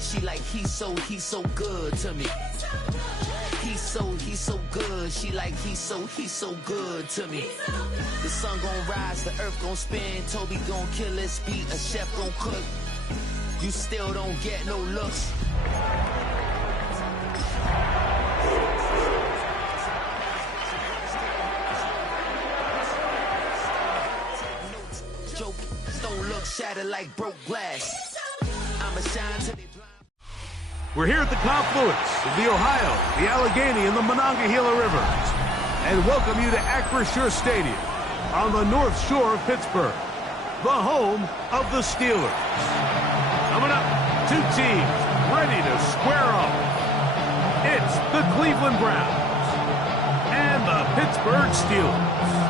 good. She like, he's so good to me. He's so good. She like, he's so good to me. The sun gon' rise, the earth gon' spin. Toby gon' kill his beat, a chef gon' cook. You still don't get no looks. Jokes don't look shattered like broke glass. I'ma shine till they blind. We're here at the confluence of the Ohio, the Allegheny, and the Monongahela Rivers, and welcome you to Acrisure Stadium on the North Shore of Pittsburgh, the home of the Steelers. Coming up, two teams ready to square off. It's the Cleveland Browns and the Pittsburgh Steelers.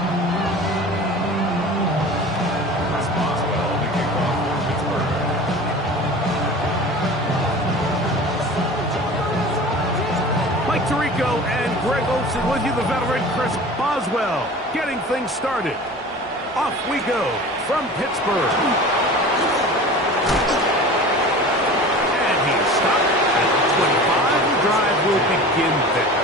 Mike Tirico and Greg Olsen with you, the veteran Chris Boswell, getting things started. Off we go from Pittsburgh. And he's stopped at the 25. The drive will begin there.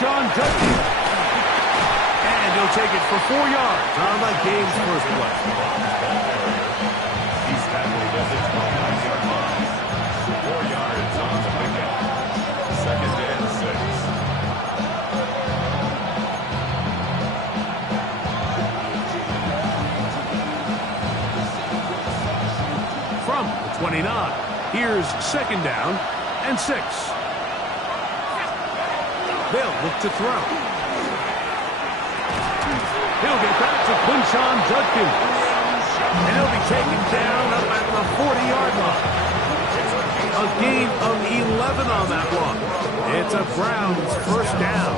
Sean Judkins. And he'll take it for 4 yards on the game's first play. He's tackled at the 29-yard line. 4 yards on the pickup. Second and 6. From the 29, here's second down and 6. They'll look to throw. He'll get back to Quinshon Judkins. And he'll be taken down up at the 40-yard line. A gain of 11 on that one. It's a Browns first down.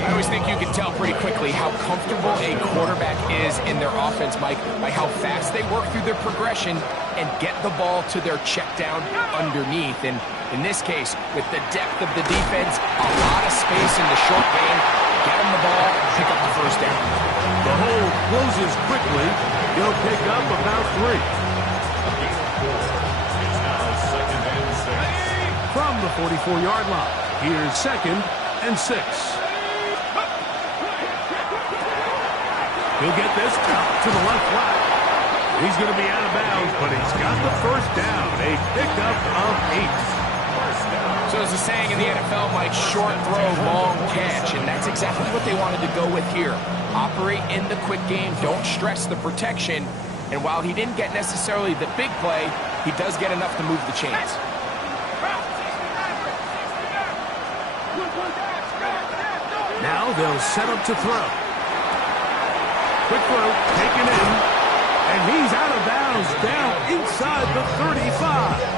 I always think you can tell pretty quickly how comfortable a quarterback is in their offense, Mike, by how fast they work through their progression and get the ball to their check down underneath. And in this case, with the depth of the defense, a lot of space in the short game, get him the ball, pick up the first down. The hole closes quickly. He'll pick up about 3. It's now second and 6. From the 44-yard line, here's second and 6. He'll get this out to the left flat. He's going to be out of bounds, but he's got the first down. A pickup of 8. So there's a saying in the NFL, Mike, short throw, long catch, and that's exactly what they wanted to go with here. Operate in the quick game, don't stress the protection, and while he didn't get necessarily the big play, he does get enough to move the chains. Now they'll set up to throw. Quick throw, taken in, and he's out of bounds, down inside the 35.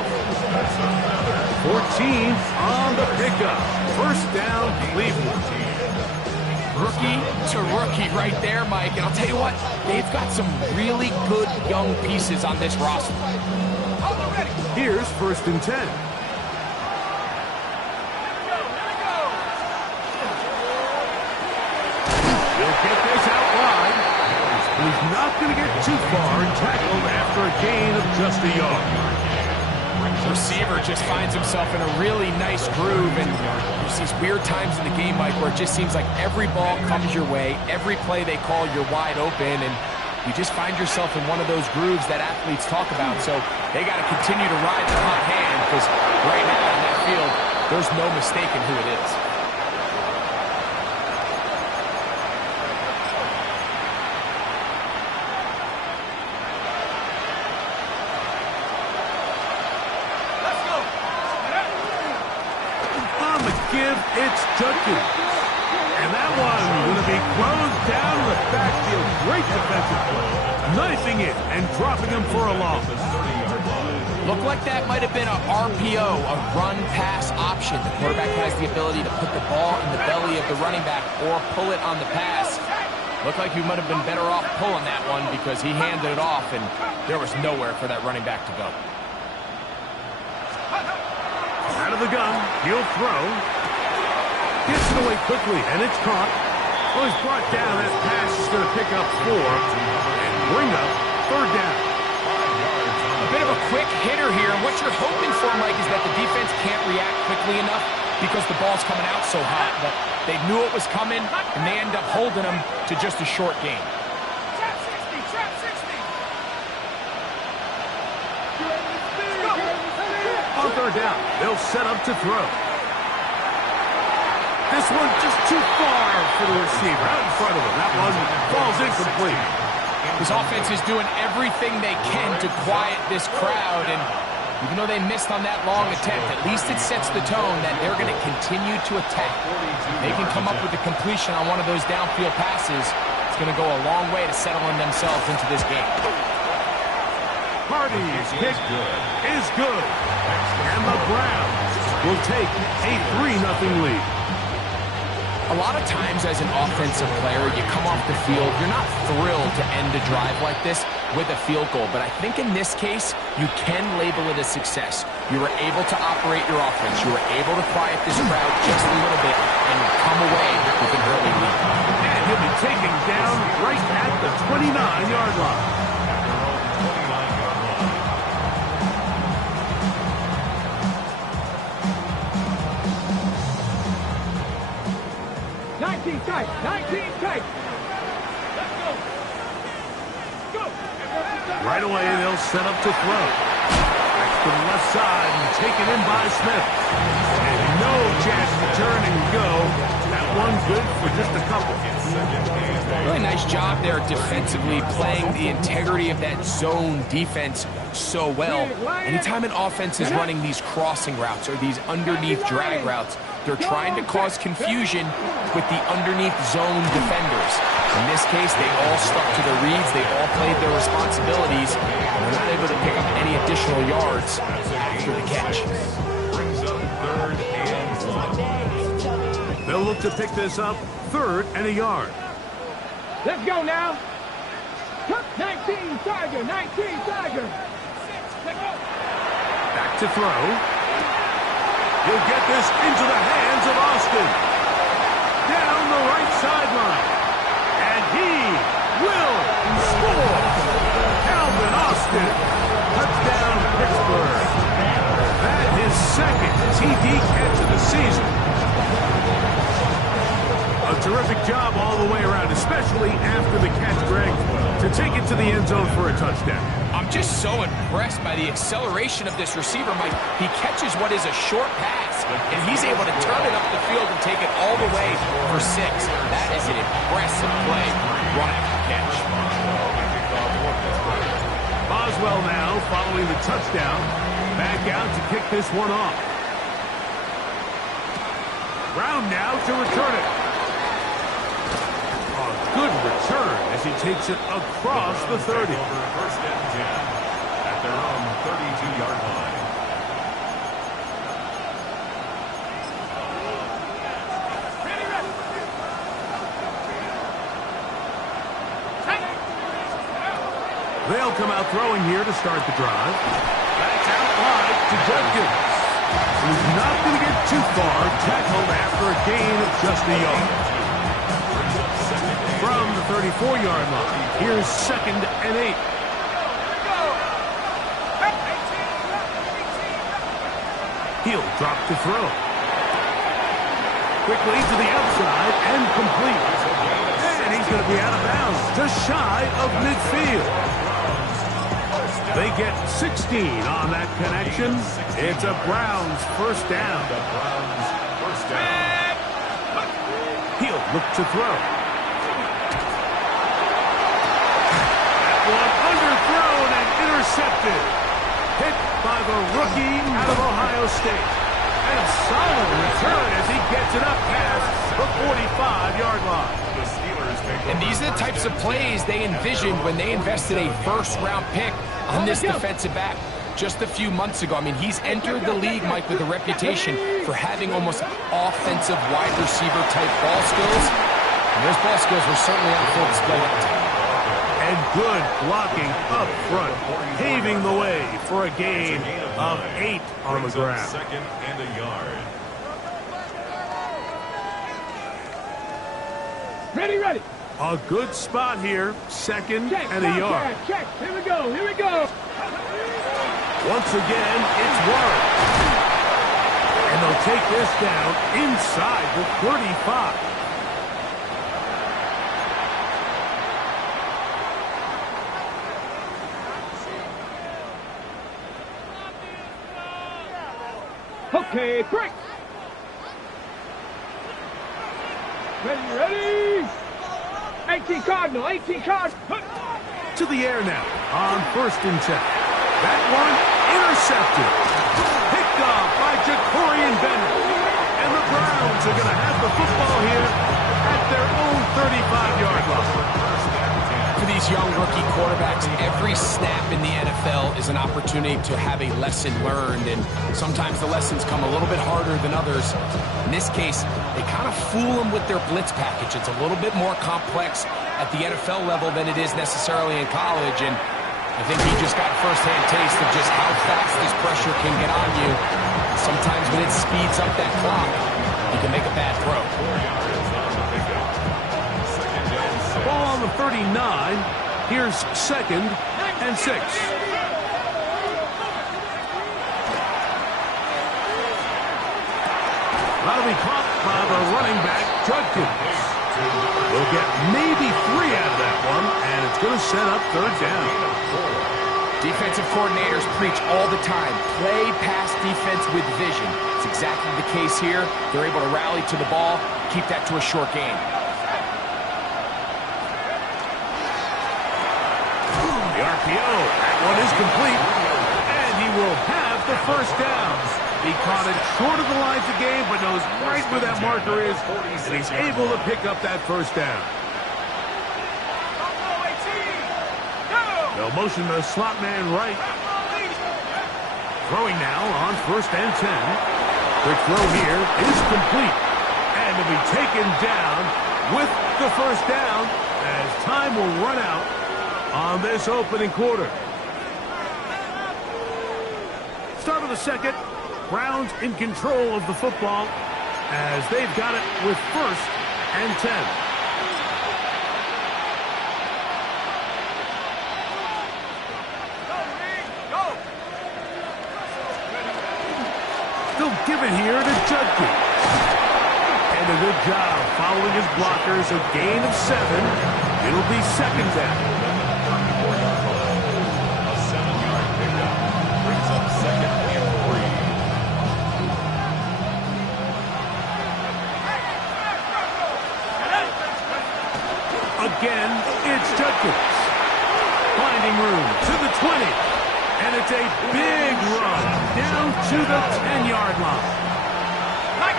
14 on the pickup. First down, Cleveland. Rookie to rookie right there, Mike. And I'll tell you what, they've got some really good young pieces on this roster. Here's first and 10. He'll get this out wide. He's not going to get too far and tackled after a gain of just a yard. Receiver just finds himself in a really nice groove, and there's these weird times in the game, Mike, where it just seems like every ball comes your way, every play they call, you're wide open, and you just find yourself in one of those grooves that athletes talk about. So they got to continue to ride the hot hand, because right now on that field, there's no mistaking who it is. It's Judkins. And that one going to be closed down in the back knifing it and dropping him for a loss. Looked like that might have been a RPO, a run-pass option. The quarterback has the ability to put the ball in the belly of the running back or pull it on the pass. Looked like he might have been better off pulling that one because he handed it off, and there was nowhere for that running back to go. Out of the gun, he'll throw. Gets it away quickly, and it's caught. Well, he's brought down. That pass is going to pick up 4 and bring up 3rd down. A bit of a quick hitter here, and what you're hoping for, Mike, is that the defense can't react quickly enough because the ball's coming out so hot. But they knew it was coming, and they end up holding them to just a short game. Trap 60, trap 60. On 3rd down, they'll set up to throw. This one just too far for the receiver. Out in front of him. That one falls incomplete. This offense is doing everything they can to quiet this crowd, and even though they missed on that long attempt, at least it sets the tone that they're going to continue to attack. They can come up with a completion on one of those downfield passes. It's going to go a long way to settling themselves into this game. Hardy's kick is good. And the Browns will take a 3-0 lead. A lot of times as an offensive player, you come off the field, you're not thrilled to end a drive like this with a field goal. But I think in this case, you can label it a success. You were able to operate your offense. You were able to quiet this crowd just a little bit and come away with an early lead. And he'll be taken down right at the 29-yard line. 19 tight, 19 tight. Let's go. Go. Right away, they'll set up to throw. Back to the left side and taken in by Smith. And no chance to turn and go. That one good for just a couple. Really nice job there defensively, playing the integrity of that zone defense so well. Anytime an offense is running these crossing routes or these underneath drag routes, they're trying to cause confusion with the underneath zone defenders. In this case, they all stuck to their reads. They all played their responsibilities. And they're not able to pick up any additional yards after the catch. Brings up 3rd and 1. They'll look to pick this up 3rd and a yard. Let's go now. 19 Tiger, 19 Tiger. Back to throw. He'll get this into the hands of Austin. Down the right sideline. And he will score. Calvin Austin. Touchdown, Pittsburgh. That is 2nd TD catch of the season. A terrific job all the way around, especially after the catch, Greg, to take it to the end zone for a touchdown. I'm just so impressed by the acceleration of this receiver, Mike. He catches what is a short pass, and he's able to turn it up the field and take it all the way for 6. That is an impressive play run after catch. Boswell now following the touchdown. Back out to kick this one off. Brown now to return it. A good return as he takes it across the 30. 1st and 10 at their own 32-yard line. They'll come out throwing here to start the drive. That's out wide to Jenkins. He's not going to get too far. Tackled after a gain of just a yard. From the 34-yard line, here's 2nd and 8. He'll drop to throw. Quickly to the outside and complete. And he's going to be out of bounds, just shy of midfield. They get 16 on that connection. It's a Browns 1st down. He'll look to throw. That one underthrown and intercepted. Hit by the rookie out of Ohio State. And a solid return as he gets it up past the 45-yard line. The Steelers take And And these are the types of plays they envisioned when they invested a first-round pick on this defensive back just a few months ago. I mean, he's entered the league, Mike, with a reputation for having almost offensive wide receiver type ball skills. And those ball skills were certainly on full display that time. And good blocking up front, paving the way for a gain of 8 on the ground. Second and a yard. Ready. A good spot here, second Check, and a yard. check. Here we go. Once again, it's Warren. And they'll take this down inside the 35. Okay, break. Ready. 18 Cardinal. To the air now on 1st and 10. That one intercepted. Picked off by Jacorian Bennett. And the Browns are going to have the football here at their own 35-yard line. For these young rookie quarterbacks, every snap in the NFL is an opportunity to have a lesson learned, and sometimes the lessons come a little bit harder than others. In this case, they kind of fool them with their blitz package. It's a little bit more complex at the NFL level than it is necessarily in college, and I think he just got a first-hand taste of just how fast this pressure can get on you. Sometimes when it speeds up that clock, you can make a bad throw. Ball on the 39. Here's 2nd and 6. That'll be caught by the running back, Judkins. They'll get maybe 3 out of that one, and it's going to set up 3rd down. Defensive coordinators preach all the time, play pass defense with vision. It's exactly the case here. They're able to rally to the ball, keep that to a short game. The RPO, that one is complete, and he will have the 1st down. He caught it short of the lines of game, but knows right where that marker is, and he's able to pick up that 1st down. They'll motion the slot man right. Throwing now on 1st and 10. Quick throw here is complete, and to be taken down with the 1st down as time will run out on this opening quarter. Start of the 2nd. Browns in control of the football as they've got it with 1st and 10. They'll give it here to Judkins. And a good job following his blockers. A gain of 7. It'll be 2nd down. A 7-yard pickup brings up 2nd and 3. Again, it's Judkins. Finding room to the 20. And it's a big run down to the 10-yard line.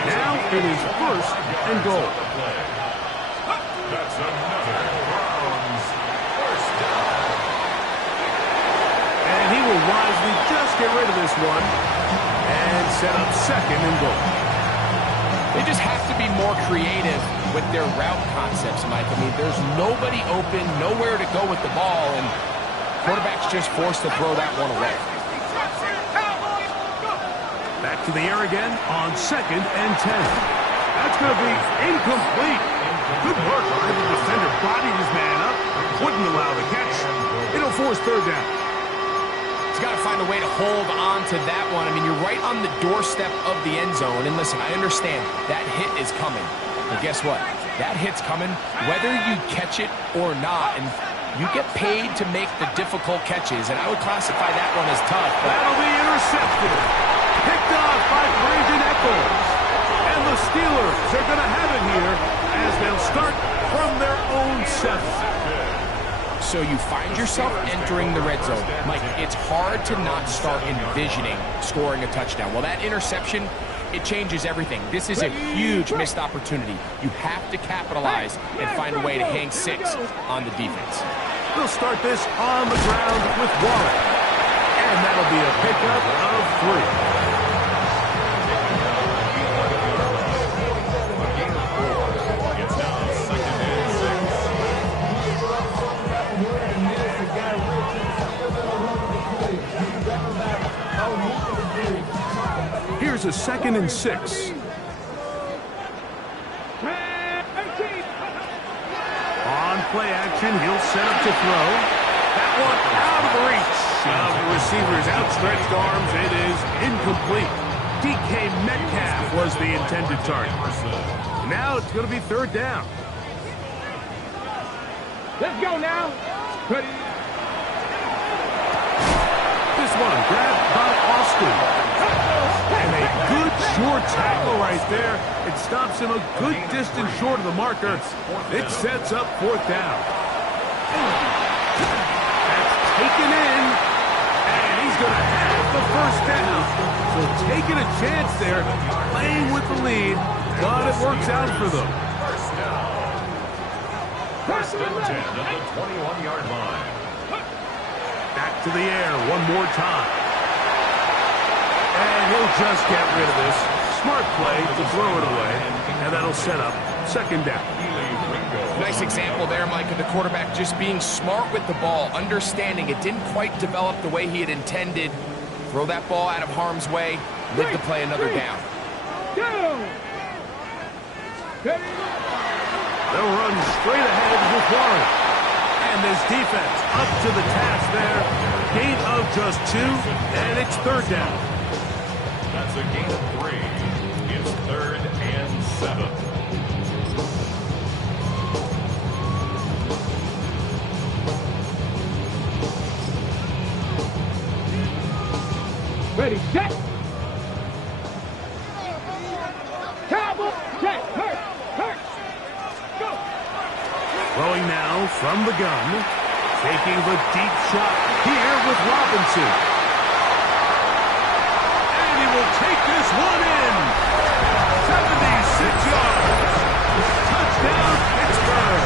Now it is 1st and goal. That's another Browns 1st down. And he will wisely just get rid of this one and set up 2nd and goal. They just have to be more creative with their route concepts, Mike. I mean, there's nobody open, nowhere to go with the ball, and quarterback's just forced to throw that one away. Back to the air again on 2nd and 10. That's going to be incomplete. Good work by the defender. Bodied his man up. Wouldn't allow the catch. It'll force 3rd down. He's got to find a way to hold on to that one. I mean, you're right on the doorstep of the end zone. And listen, I understand that hit is coming. But guess what? That hit's coming whether you catch it or not. And you get paid to make the difficult catches. And I would classify that one as tough. But that'll be intercepted. Picked off by Brandon Echols. And the Steelers are going to have it here as they'll start from their own 7. So you find yourself entering the red zone. Mike, it's hard to not start envisioning scoring a touchdown. Well, that interception it changes everything. This is a huge missed opportunity. You have to capitalize and find a way to hang 6 on the defense. We'll start this on the ground with Warren. And that'll be a pickup of 3. It's now 2nd and 6. Here's a 2nd and 6. On play action, he'll set up to throw. That one out of the reach of the receiver's outstretched arms. It is incomplete. DK Metcalf was the intended target. Now it's going to be 3rd down. Let's go now. Ready. This one grabbed by Austin. And a good short tackle right there. It stops him a good distance short of the marker. It sets up 4th down. That's taken in. And he's going to have the 1st down. So taking a chance there, playing with the lead, but it works out for them. First and 10 at the 21-yard line. Back to the air one more time. And he'll just get rid of this. Smart play to throw it away. And that'll set up 2nd down. Nice example there, Mike, of the quarterback just being smart with the ball, understanding it didn't quite develop the way he had intended. Throw that ball out of harm's way, live to play another down. They'll run straight ahead with Warren. And this defense up to the task there. Gain of just 2, and it's 3rd down. That's a gain of 3. It's 3rd and 7. Ready, set. Cowboy, set, hurt. Go. Throwing now from the gun. Taking the deep shot here with Robinson. And he will take this one in. 76 yards. Touchdown, Pittsburgh.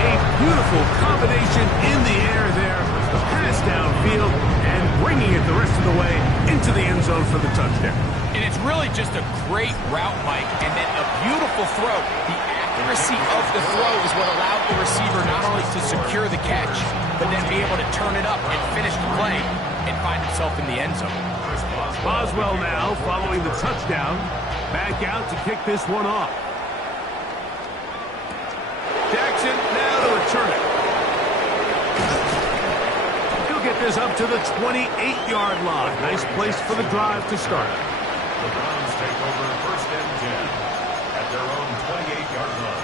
A beautiful combination in the air there. The pass downfield and bringing it the rest of the way into the end zone for the touchdown. And it's really just a great route, Mike, and then a beautiful throw. The accuracy of the throw is what allowed the receiver not only to secure the catch, but then be able to turn it up and finish the play and find himself in the end zone. Boswell now following the touchdown. Back out to kick this one off. Jackson now to return it. He'll get this up to the 28-yard line. Nice place for the drive to start. The Browns take over 1st and 10 at their own 28-yard line.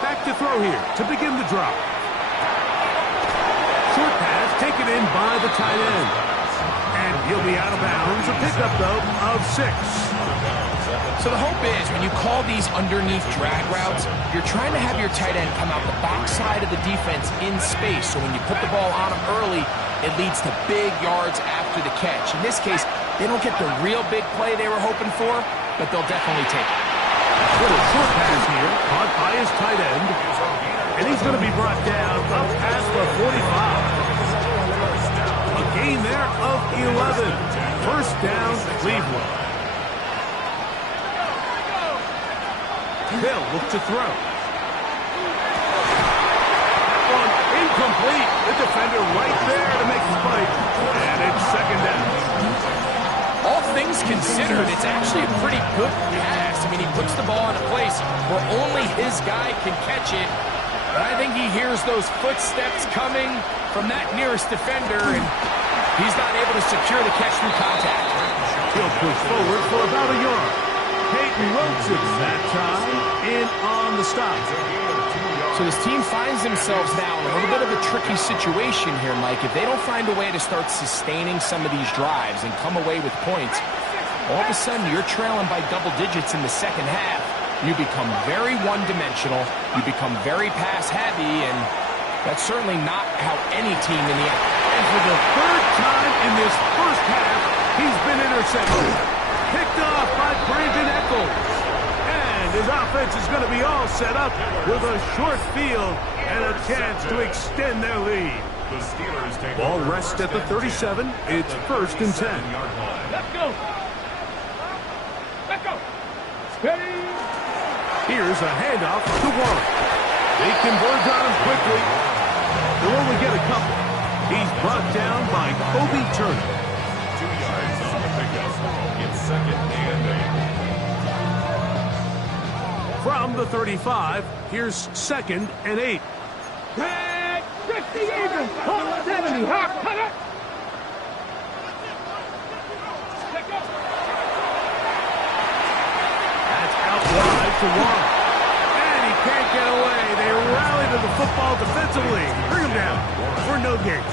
Back to throw here to begin the drop. Short pass taken in by the tight end. And he'll be out of bounds. A pickup, though, of 6. So the hope is when you call these underneath drag routes, you're trying to have your tight end come out the backside of the defense in space. So when you put the ball on him early, it leads to big yards after the catch. In this case, they don't get the real big play they were hoping for, but they'll definitely take it. Little short pass here, caught by his tight end. And he's going to be brought down up past the 45. A gain there of 11. 1st down, Cleveland. Hill look to throw. That one incomplete. The defender right there to make the play. And it's 2nd down. All things considered, it's actually a pretty good pass. I mean, he puts the ball in a place where only his guy can catch it. But I think he hears those footsteps coming from that nearest defender, and he's not able to secure the catch through contact. He'll push forward for about a yard. Peyton Rhodes it that time in on the stop. So this team finds themselves now in a little bit of a tricky situation here, Mike. If they don't find a way to start sustaining some of these drives and come away with points, all of a sudden you're trailing by double digits in the second half. You become very one-dimensional. You become very pass-heavy, and that's certainly not how any team in the NFL. And for the third time in this first half, he's been intercepted. Picked off by Brandon Echols. His offense is going to be all set up with a short field and a chance to extend their lead. The Steelers take Ball rests at the 37. It's 1st and 10. Let's go. Let's go. Steady. Here's a handoff to Warren. They converge on him quickly. They'll only get a couple. He's brought down by Kobe Turner. 2 yards on the pickup. It's 2nd and 8. From the 35, here's 2nd and 8. Red 60 even. 70. Hop. Cut it. Let's go. That's out wide to Warren. And he can't get away. They rally to the football defensively. Bring him down for no gain.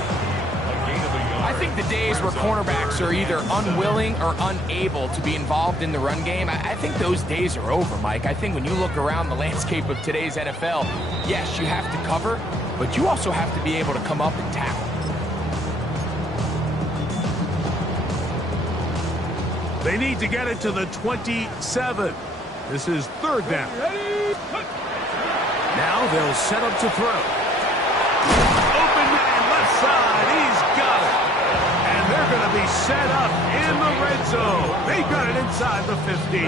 I think the days where cornerbacks are either unwilling or unable to be involved in the run game, I think those days are over, Mike. I think when you look around the landscape of today's NFL, yes, you have to cover, but you also have to be able to come up and tackle. They need to get it to the 27. This is 3rd down. Now they'll set up to throw. Open man left side. He's got it. And they're going to be set up in the red zone. They got it inside the 15.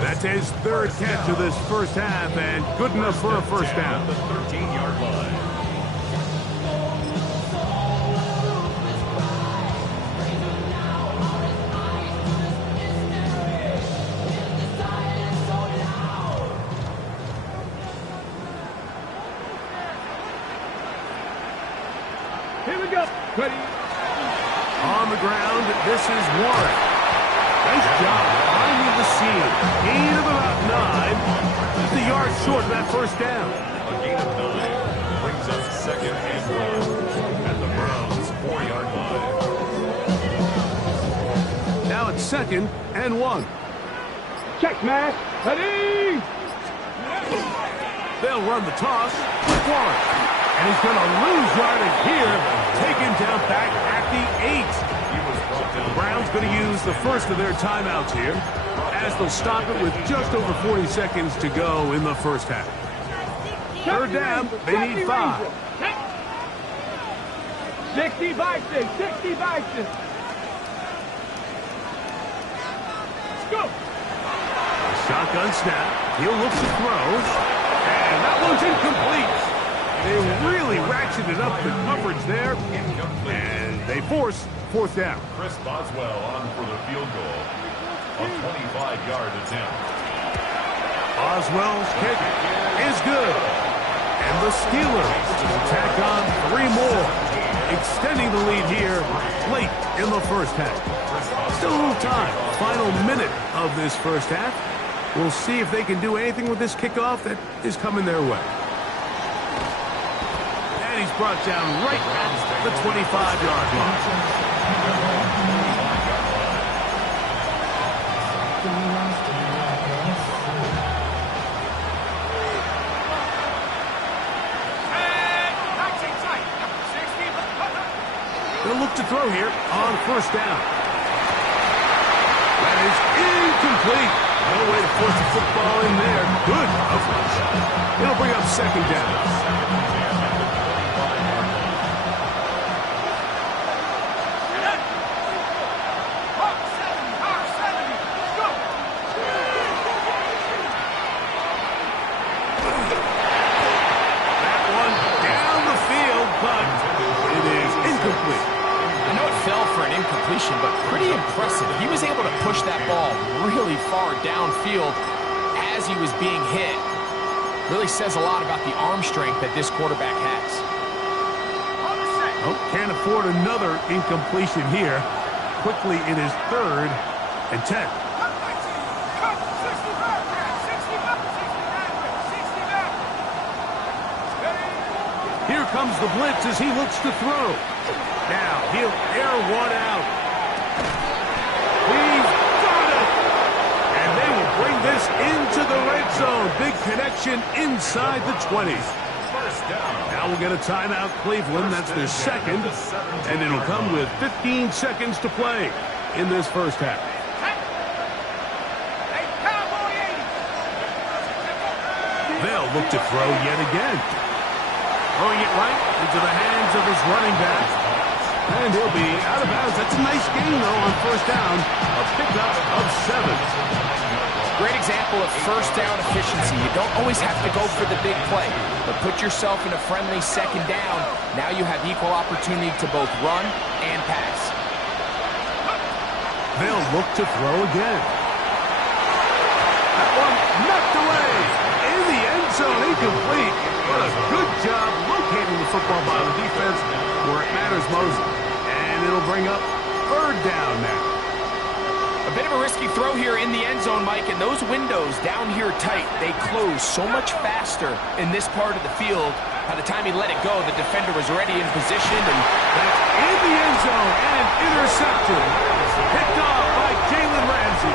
That's his 3rd catch of this first half, and good enough for a first down. The 13-yard line. Here we go. Ready. On the ground, this is Warren. Nice job finding the seam. Gain of about 9. Just a yard short of that first down. A gain of 9 brings us 2nd and 1 at the Browns' 4-yard line. Now it's 2nd and 1. Check smash. Ready. They'll run the toss with Warren. And he's going to lose yardage here. Taken down back at the 8. The Browns going to use the first of their timeouts here, as they'll stop it with just over 40 seconds to go in the first half. 3rd down, they need 5. 60 Bison. 60 Bison. Let's go. Shotgun snap. He'll look to throw. And that one's incomplete. They really ratcheted up the coverage there, and they force 4th down. Chris Boswell on for the field goal. A 25-yard attempt. Boswell's kick is good. And the Steelers tack on 3 more, extending the lead here late in the first half. Still a little time. Final minute of this first half. We'll see if they can do anything with this kickoff that is coming their way. And he's brought down right at the 25-yard line. They'll look to throw here on 1st down. That is incomplete. No way to force the football in there. Good coverage. It'll bring up 2nd down. But pretty impressive. He was able to push that ball really far downfield as he was being hit. Really says a lot about the arm strength that this quarterback has. Oh, can't afford another incompletion here. Quickly, it is 3rd and 10. Here comes the blitz as he looks to throw. Now he'll air one out. He's got it! And they will bring this into the red zone. Big connection inside the 20. Now we'll get a timeout, Cleveland. That's their second. And it'll come with 15 seconds to play in this first half. They'll look to throw yet again. Throwing it right into the hands of his running back. And he'll be out of bounds. That's a nice gain, though, on first down. A pickup of 7. Great example of first down efficiency. You don't always have to go for the big play, but put yourself in a friendly second down. Now you have equal opportunity to both run and pass. They'll look to throw again. That one knocked away. In the end zone, incomplete. What a good job locating the football by the defense where it matters most. And it'll bring up third down now. A bit of a risky throw here in the end zone, Mike, and those windows down here tight, they close so much faster in this part of the field. By the time he let it go, the defender was already in position. And that's in the end zone and intercepted. Picked off by Jalen Ramsey.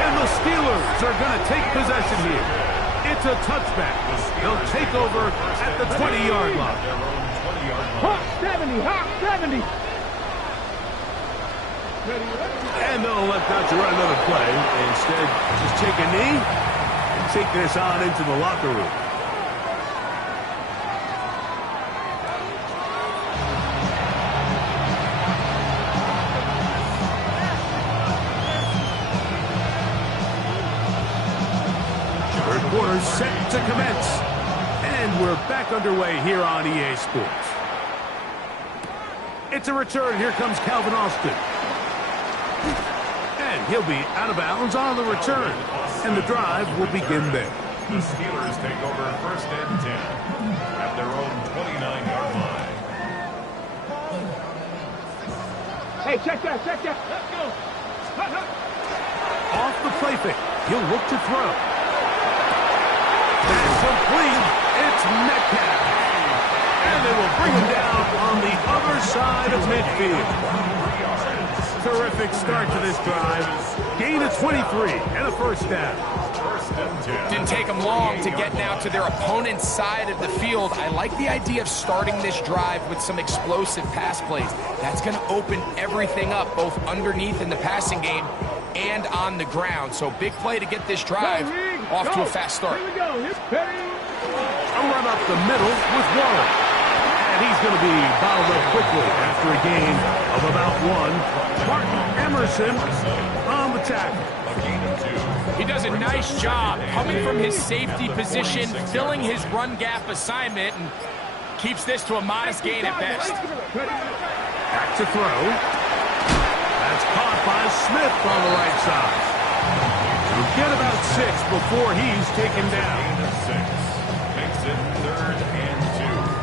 And the Steelers are going to take possession here. It's a touchback. They'll take over at the 20-yard line. Hawk 70, Hawk 70. And they'll elect not to run another play. Instead, just take a knee and take this on into the locker room. Third quarter set to commence. And we're back underway here on EA Sports. It's a return. Here comes Calvin Austin. And he'll be out of bounds on the return. And the drive will begin there. The Steelers take over first and 10 at their own 29-yard line. Hey, check that, check that. Let's go. Off the play fake. He'll look to throw. That's complete. It's Metcalf. And they will bring him down on the other side of midfield. Terrific start to this drive. Gain of 23 and a first down. Didn't take them long to get now to their opponent's side of the field. I like the idea of starting this drive with some explosive pass plays. That's going to open everything up, both underneath in the passing game and on the ground. So big play to get this drive off to a fast start. Here we go. A run up the middle with Waller. And he's going to be bottled up quickly after a gain of about 1. Martin Emerson on the tackle. He does a nice job coming from his safety position, filling his run gap assignment, and keeps this to a modest gain at best. Back to throw. That's caught by Smith on the right side. He'll get about 6 before he's taken down. 6 makes it 3rd and 2.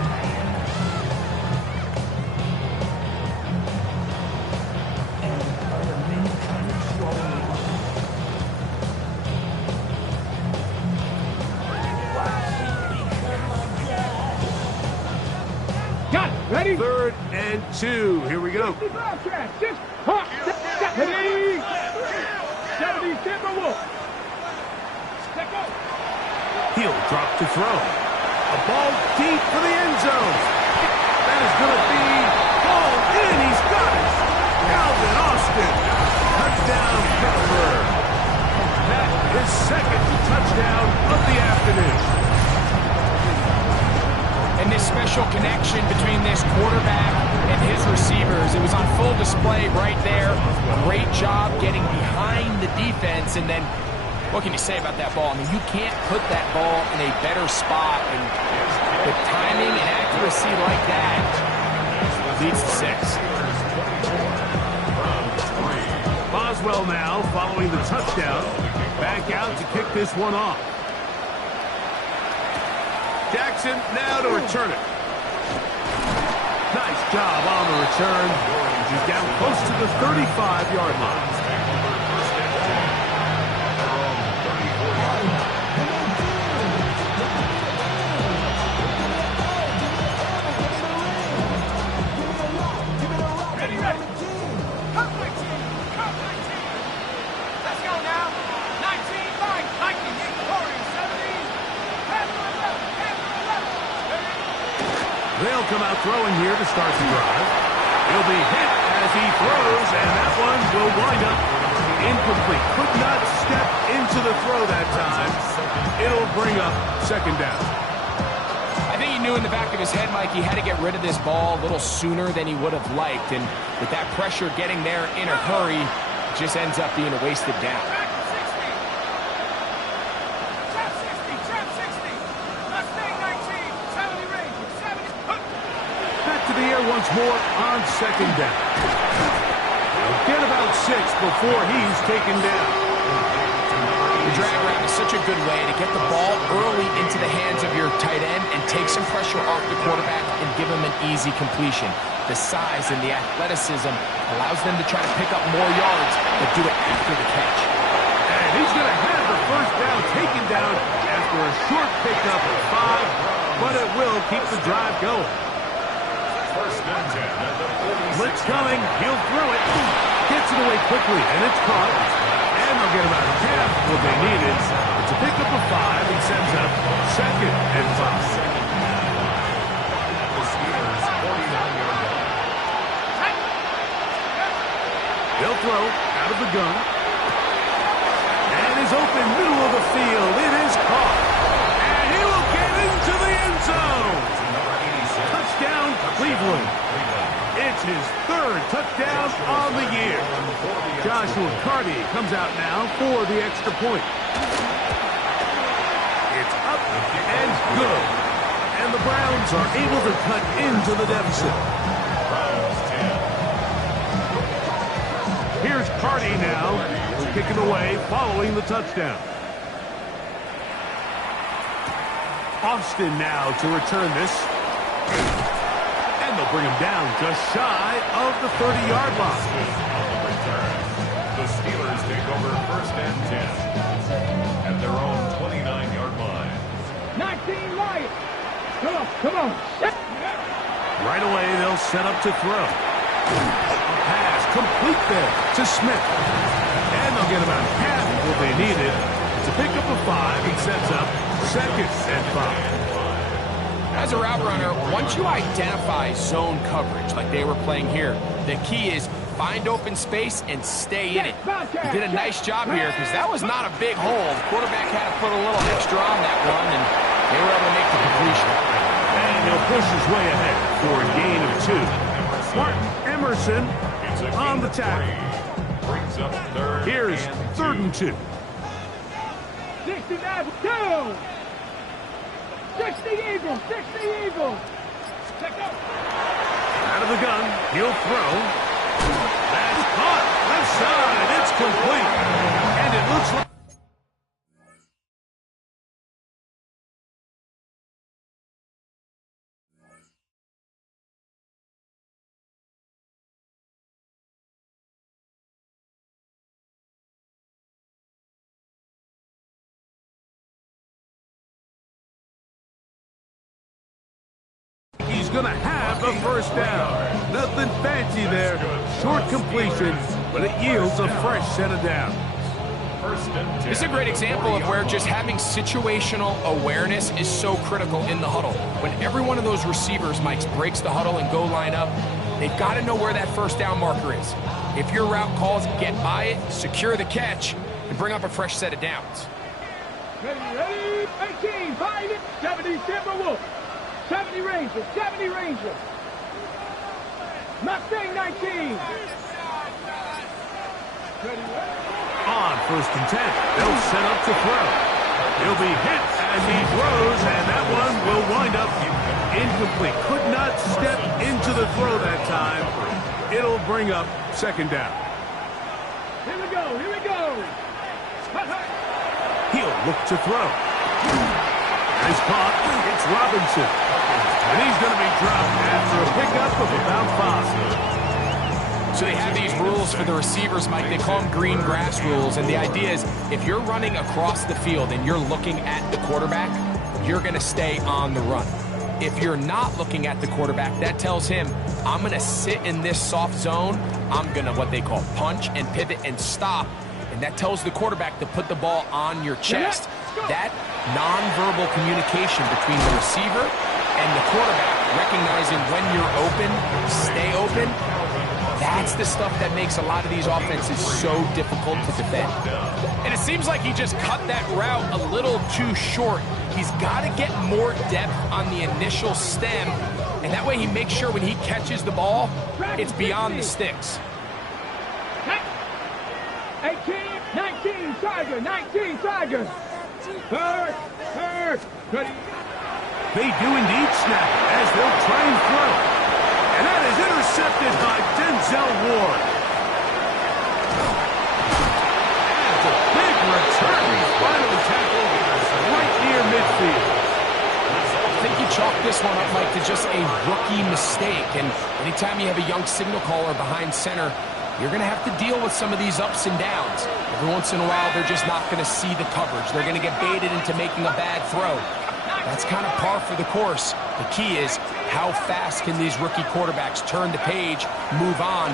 Got it. Ready? 3rd and 2. Here we go. 70, Timberwolf. Let go. He'll drop to throw. A ball deep for the end zone. That is going to be ball in. He's got it. Calvin Austin. Touchdown, Pittsburgh. That is second touchdown of the afternoon. And this special connection between this quarterback and his receivers, it was on full display right there. Great job getting behind the defense. And then, what can you say about that ball? I mean, you can't put that ball in a better spot. And with timing and accuracy like that, leads to 6. Boswell now following the touchdown. Back out to kick this one off. Jackson now to return it. Nice job on the return. He's down close to the 35-yard line. They'll come out throwing here to start the drive. He'll be hit as he throws, and that one will wind up incomplete. Could not step into the throw that time. It'll bring up second down. I think he knew in the back of his head, Mike, he had to get rid of this ball a little sooner than he would have liked. And with that pressure getting there in a hurry, it just ends up being a wasted down. Back to the air once more on second down. He'll get about 6 before he's taken down. The drag route is such a good way to get the ball early into the hands of your tight end and take some pressure off the quarterback and give him an easy completion. The size and the athleticism allows them to try to pick up more yards, but do it after the catch. And he's going to have the first down taken down after a short pickup of 5, but it will keep the drive going. First and 10 at the 46. Blitz coming. He'll throw it. Gets it away quickly, and it's caught. And they'll get about half what they needed. It's a pickup of 5 and sends up second and 5. The Steelers' 49-yard line. They'll throw out of the gun. And is open middle of the field. It is caught. And he will get into the end zone. Touchdown, Cleveland. It's his 3rd touchdown on the year. Joshua Carty comes out now for the extra point. It's up and good. And the Browns are able to cut into the deficit. Here's Carty now. He'll kick it away following the touchdown. Austin now to return this. And they'll bring him down just shy of the 30-yard line. On the return, the Steelers take over first and 10 at their own 29-yard line. 19 Lions. Come on. Right away, they'll set up to throw. A pass complete there to Smith. And they'll get about half what they needed. It's a pickup of 5 and sets up second and 5. As a route runner, once you identify zone coverage like they were playing here, the key is find open space and stay in it. He did a nice job here because that was not a big hole. The quarterback had to put a little extra on that one, and they were able to make the completion. And he'll push his way ahead for a gain of 2. Martin Emerson on the tackle. Brings up third. Here's 3rd and 2. 69 down. 60 Eagles. Out of the gun, he'll throw. That's caught. Left side. It's complete. And it looks like... He's going to have a first down. Nothing fancy there. Short completion, but it yields a fresh set of downs. First and 10. This is a great example of where just having situational awareness is so critical in the huddle. When every one of those receivers, Mike, breaks the huddle and go line up, they've got to know where that first down marker is. If your route calls, get by it, secure the catch, and bring up a fresh set of downs. Ready, 18, 5, 70 Timberwolves. 70 Rangers. Mustang 19. On first and 10, they'll set up to throw. He'll be hit as he throws, and that one will wind up incomplete. Could not step into the throw that time. It'll bring up second down. Here we go. He'll look to throw. He's caught. It's Robinson. And he's going to be dropped after a pickup of about 5. So they have these rules for the receivers, Mike. They call them green grass rules. And the idea is if you're running across the field and you're looking at the quarterback, you're going to stay on the run. If you're not looking at the quarterback, that tells him, I'm going to sit in this soft zone. I'm going to what they call punch and pivot and stop. And that tells the quarterback to put the ball on your chest. That nonverbal communication between the receiver and the quarterback recognizing when you're open, stay open. That's the stuff that makes a lot of these offenses so difficult to defend. And it seems like he just cut that route a little too short. He's got to get more depth on the initial stem, and that way he makes sure when he catches the ball, it's beyond the sticks. 18, 19, Tiger, 19, Tiger. Hurt. They do indeed snap as they'll try and throw. And that is intercepted by Denzel Ward. That's a big return. Finally tackled right near midfield. I think you chalk this one up, Mike, to just a rookie mistake. And anytime you have a young signal caller behind center, you're going to have to deal with some of these ups and downs. Every once in a while, they're just not going to see the coverage. They're going to get baited into making a bad throw. That's kind of par for the course. The key is how fast can these rookie quarterbacks turn the page, move on,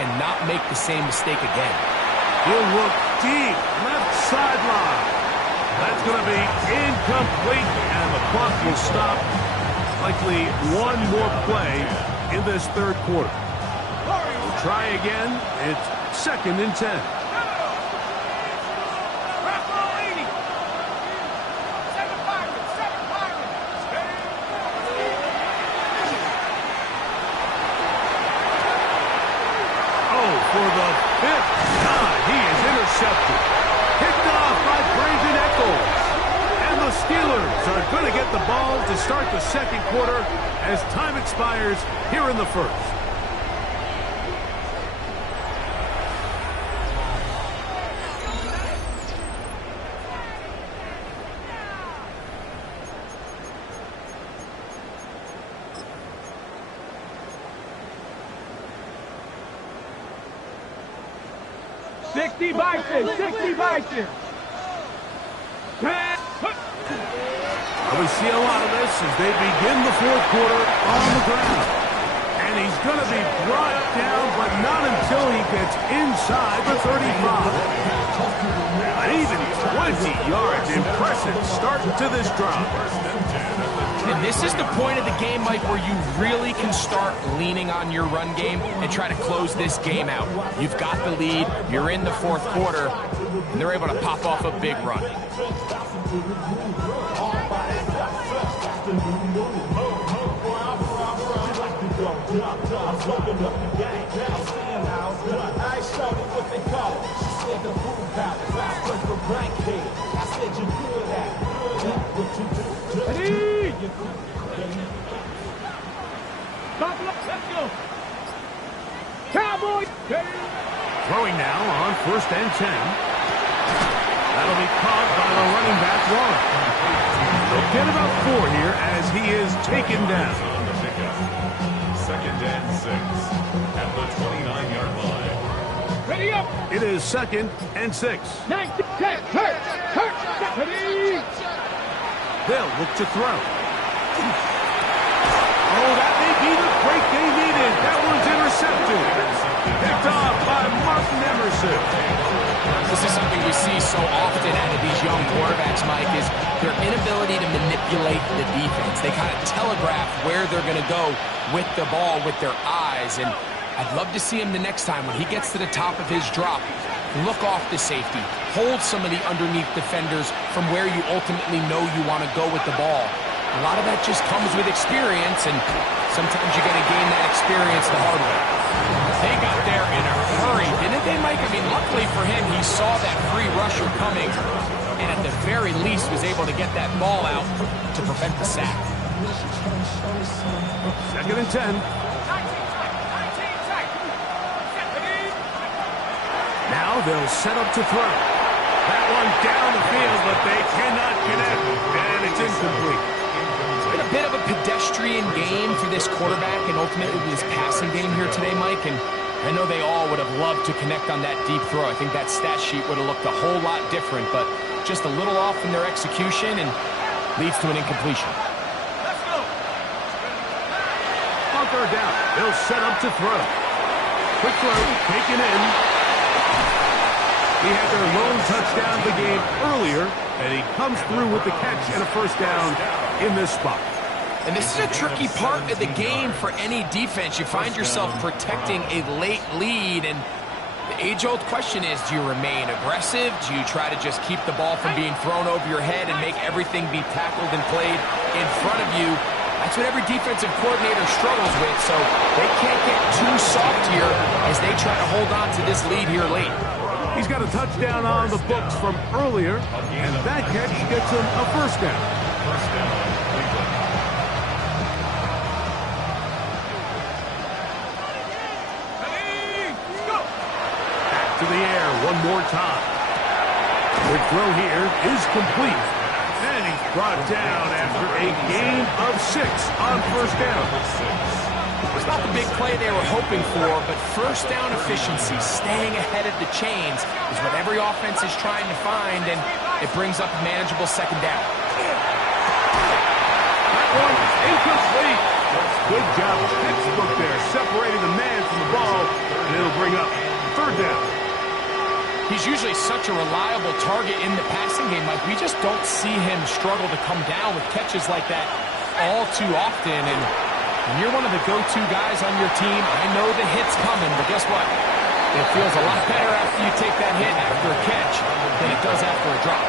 and not make the same mistake again. He'll look deep, left sideline. That's going to be incomplete, and the clock will stop. Likely one more play in this third quarter. Try again. It's 2nd and 10. For the 5th time, he is intercepted. Picked off by Brandon Echols. And the Steelers are going to get the ball to start the second quarter as time expires here in the first. Sixty by 6. We see a lot of this as they begin the fourth quarter on the ground. And he's going to be brought down, but not until he gets inside the 35. An even 20 yards. Impressive start to this drive. And this is the point of the game, Mike, where you really can start leaning on your run game and try to close this game out. You've got the lead, you're in the fourth quarter, and they're able to pop off a big run. Let's go. Cowboys. Throwing now on 1st and 10. That'll be caught by the running back, Warren. They'll get about 4 here as he is taken down. 2nd and 6 at the 29-yard line. Ready up. It is 2nd and 6. 9, 10. Hurt. Ready. They'll look to throw. Oh, that may be the break they needed. That one's intercepted. Picked off by Martin Emerson. This is something we see so often out of these young quarterbacks, Mike, is their inability to manipulate the defense. They kind of telegraph where they're going to go with the ball with their eyes, and I'd love to see him the next time when he gets to the top of his drop. Look off the safety. Hold some of the underneath defenders from where you ultimately know you want to go with the ball. A lot of that just comes with experience, and sometimes you got to gain that experience the hard way. They got there in a hurry, didn't they, Mike? I mean, luckily for him, he saw that free rusher coming, and at the very least was able to get that ball out to prevent the sack. 2nd and 10. Now they'll set up to throw. That one down the field, but they cannot connect, and it's incomplete. It's been a bit of a pedestrian game for this quarterback and ultimately this passing game here today, Mike, and I know they all would have loved to connect on that deep throw. I think that stat sheet would have looked a whole lot different, but just a little off in their execution and leads to an incompletion. Let's go. Bunker down. They'll set up to throw. Quick throw, taken in. He had their lone touchdown of the game earlier, and he comes through with the catch and a first down in this spot. And this is a tricky part of the game for any defense. You find yourself protecting a late lead, and the age-old question is, do you remain aggressive? Do you try to just keep the ball from being thrown over your head and make everything be tackled and played in front of you? That's what every defensive coordinator struggles with, so they can't get too soft here as they try to hold on to this lead here late. He's got a touchdown on the books from earlier, and that catch gets him a first down. First down, Cleveland. Back to the air one more time. The throw here is complete. And he's brought down after a gain of 6 on first down. It's not the big play they were hoping for, but first down efficiency, staying ahead of the chains, is what every offense is trying to find, and it brings up a manageable second down. That one is incomplete. Good job, textbook there, separating the man from the ball, and it'll bring up third down. He's usually such a reliable target in the passing game. Like, we just don't see him struggle to come down with catches like that all too often. And when you're one of the go-to guys on your team, I know the hit's coming, but guess what? It feels a lot better after you take that hit after a catch than it does after a drop.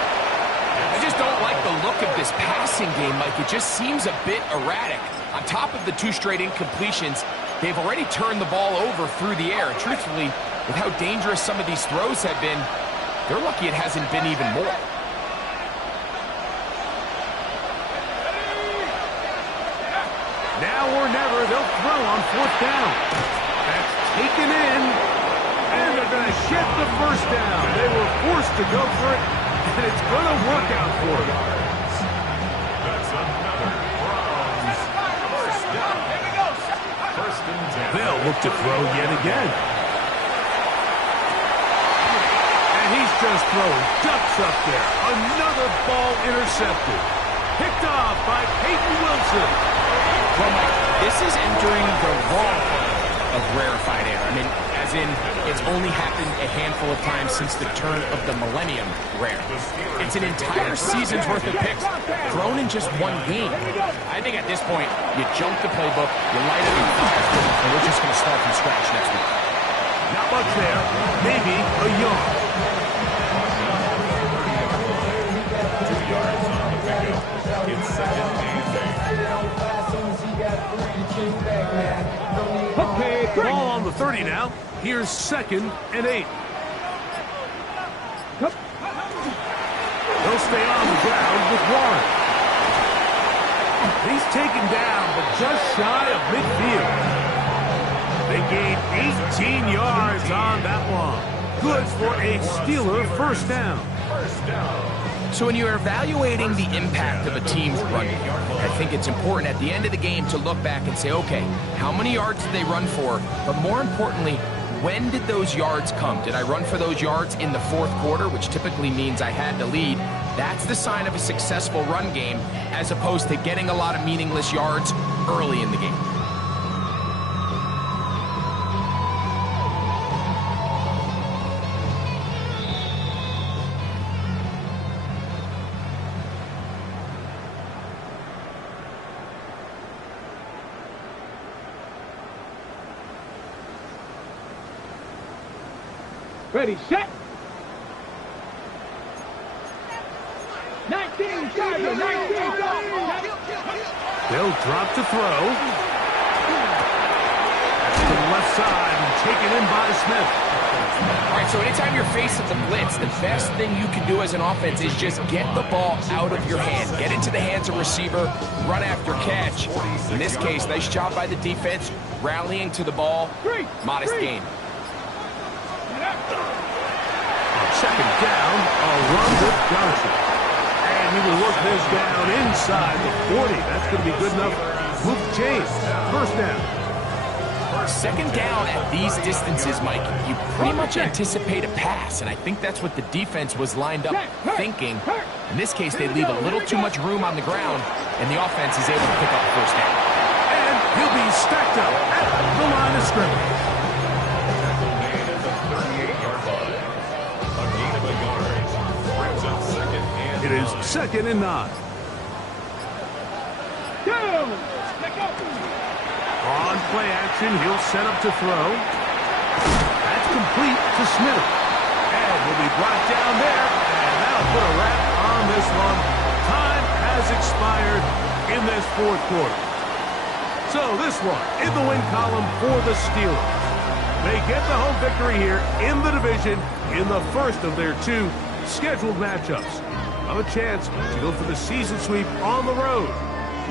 I just don't like the look of this passing game. Like, it just seems a bit erratic. On top of the 2 straight incompletions, they've already turned the ball over through the air. And truthfully, with how dangerous some of these throws have been, they're lucky it hasn't been even more. Now or never, they'll throw on fourth down. That's taken in, and they're going to shed the first down. They were forced to go for it, and it's going to work out for them. That's another Browns first down. First and 10. They'll look to throw yet again. And he's just throwing ducks up there. Another ball intercepted. Picked off by Peyton Wilson. Well, Mike, this is entering the wrong part of rarefied air. I mean, as in, it's only happened a handful of times since the turn of the millennium rare. It's an entire season's worth of picks thrown in just one game. I think at this point, you jump the playbook, you light it on fire, and we're just going to start from scratch next week. Not much there. Maybe a yard. 2 yards on the pickup. It's second and 8. Okay, ball on the 30 now. Here's second and 8. They'll stay on the ground with Warren. He's taken down, but just shy of midfield. They gain 18 yards on that one. Good for a Steeler first down. First down. So when you're evaluating the impact of a team's run game, I think it's important at the end of the game to look back and say, okay, how many yards did they run for? But more importantly, when did those yards come? Did I run for those yards in the fourth quarter, which typically means I had to lead? That's the sign of a successful run game, as opposed to getting a lot of meaningless yards early in the game. Ready, set. 19, Charger, 19, They'll drop to throw. That's to the left side and taken in by Smith. All right, so anytime you're facing the blitz, the best thing you can do as an offense is just get the ball out of your hand. Get into the hands of receiver, run after catch. In this case, nice job by the defense, rallying to the ball. Modest gain. Second down, a run with Johnson. And he will work this down inside the 40. That's going to be good enough. Move the chains. First down. Second down at these distances, Mike, you pretty much anticipate a pass, and I think that's what the defense was lined up thinking. In this case, they leave a little too much room on the ground, and the offense is able to pick up the first down. And he'll be stacked up at the line of scrimmage. Second and It is second and 9. On play action, he'll set up to throw. That's complete to Smith. And will be brought down there. And that'll put a wrap on this one. Time has expired in this fourth quarter. So this one in the win column for the Steelers. They get the home victory here in the division in the first of their two scheduled matchups. Have a chance to go for the season sweep on the road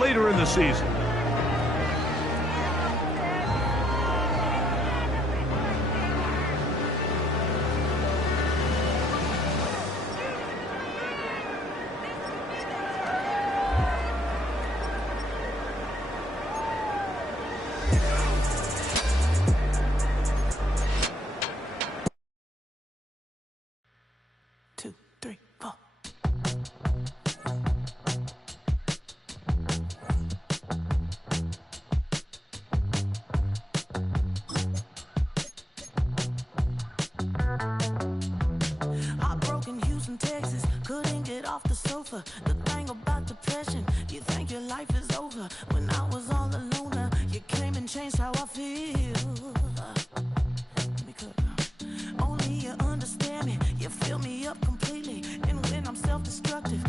later in the season. The thing about depression, you think your life is over. When I was all alone, you came and changed how I feel. Only you understand me, you fill me up completely. And when I'm self-destructive,